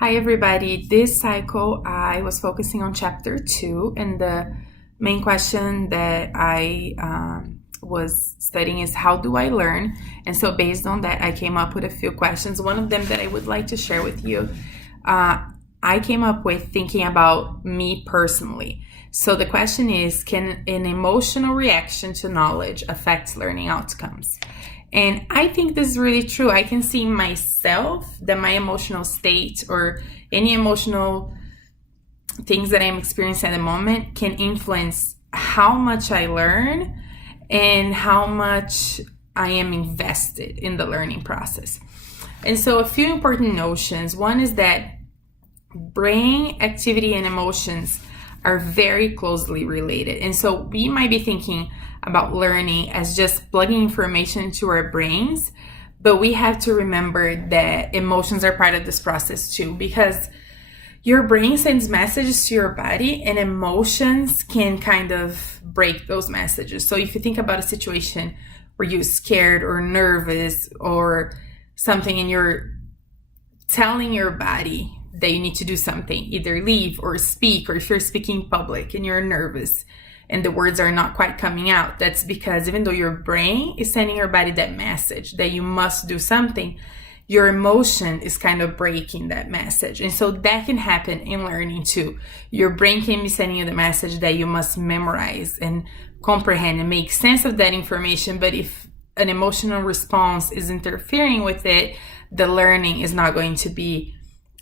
Hi everybody, this cycle I was focusing on chapter 2, and the main question that I was studying is how do I learn? And so based on that I came up with a few questions. One of them that I would like to share with you, I came up with thinking about me personally. So the question is, can an emotional reaction to knowledge affect learning outcomes? And I think this is really true. I can see myself that my emotional state or any emotional things that I'm experiencing at the moment can influence how much I learn and how much I am invested in the learning process. And so a few important notions. One is that brain activity and emotions are very closely related. And so we might be thinking about learning as just plugging information into our brains, but we have to remember that emotions are part of this process too, because your brain sends messages to your body and emotions can kind of break those messages. So if you think about a situation where you're scared or nervous or something and you're telling your body that you need to do something, either leave or speak, or if you're speaking in public and you're nervous and the words are not quite coming out, that's because even though your brain is sending your body that message that you must do something, your emotion is kind of breaking that message. And so that can happen in learning too. Your brain can be sending you the message that you must memorize and comprehend and make sense of that information, but if an emotional response is interfering with it, the learning is not going to be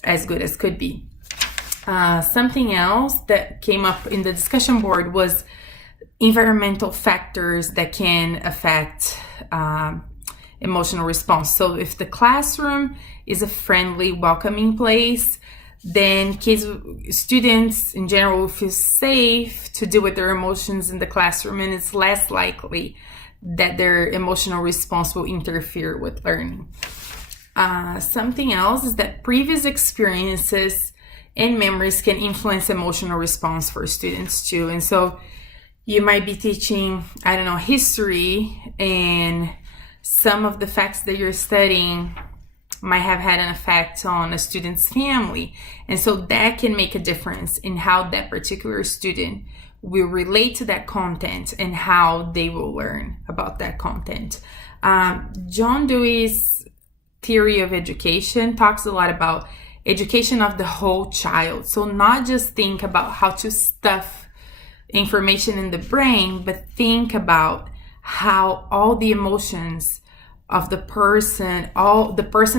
as good as could be. Something else that came up in the discussion board was environmental factors that can affect emotional response. So if the classroom is a friendly, welcoming place, then students in general will feel safe to deal with their emotions in the classroom, and it's less likely that their emotional response will interfere with learning. Something else is that previous experiences and memories can influence emotional response for students too. And so you might be teaching, history, and some of the facts that you're studying might have had an effect on a student's family. And so that can make a difference in how that particular student will relate to that content and how they will learn about that content. John Dewey's theory of education talks a lot about education of the whole child. So not just think about how to stuff information in the brain, but think about how all the emotions of the person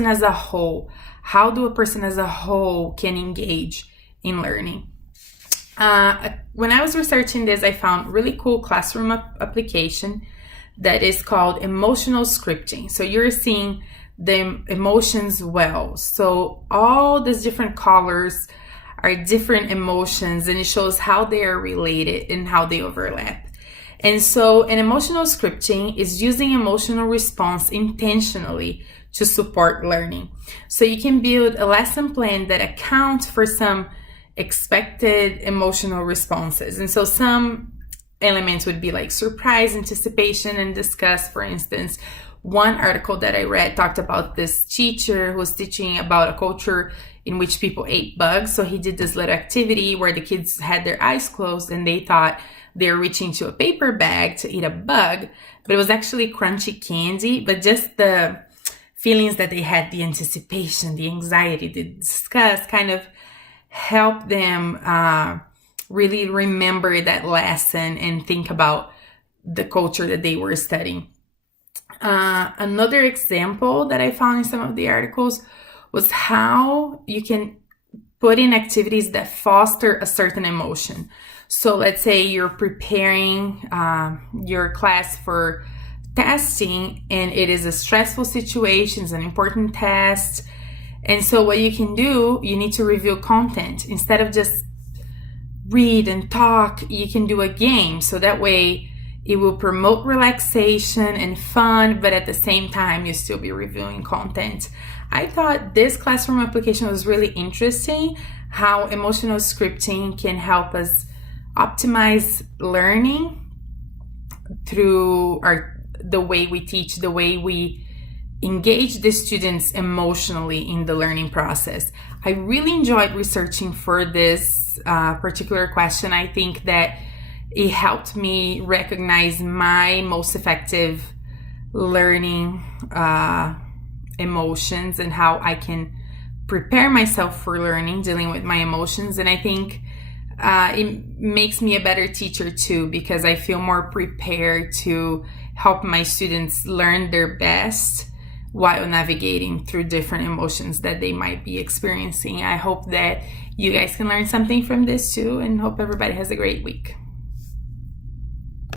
as a whole, how do a person as a whole can engage in learning. When I was researching this, I found a really cool classroom application that is called emotional scripting. So you're seeing the emotions well. So all these different colors are different emotions, and it shows how they are related and how they overlap. And so an emotional scripting is using emotional response intentionally to support learning. So you can build a lesson plan that accounts for some expected emotional responses. And so some elements would be like surprise, anticipation, and disgust. For instance, one article that I read talked about this teacher who was teaching about a culture in which people ate bugs. So he did this little activity where the kids had their eyes closed and they thought they were reaching to a paper bag to eat a bug, but it was actually crunchy candy. But just the feelings that they had, the anticipation, the anxiety, the disgust, kind of helped them really remember that lesson and think about the culture that they were studying. Another example that I found in some of the articles was how you can put in activities that foster a certain emotion. So let's say you're preparing your class for testing, and it is a stressful situation, it's an important test. And so what you can do, you need to review content. Instead of just read and talk, you can do a game. So that way it will promote relaxation and fun, but at the same time, you'll still be reviewing content. I thought this classroom application was really interesting, how emotional scripting can help us optimize learning through the way we teach, the way we engage the students emotionally in the learning process. I really enjoyed researching for this particular question. I think that it helped me recognize my most effective learning emotions and how I can prepare myself for learning, dealing with my emotions. And I think it makes me a better teacher too, because I feel more prepared to help my students learn their best while navigating through different emotions that they might be experiencing. I hope that you guys can learn something from this too, and hope everybody has a great week.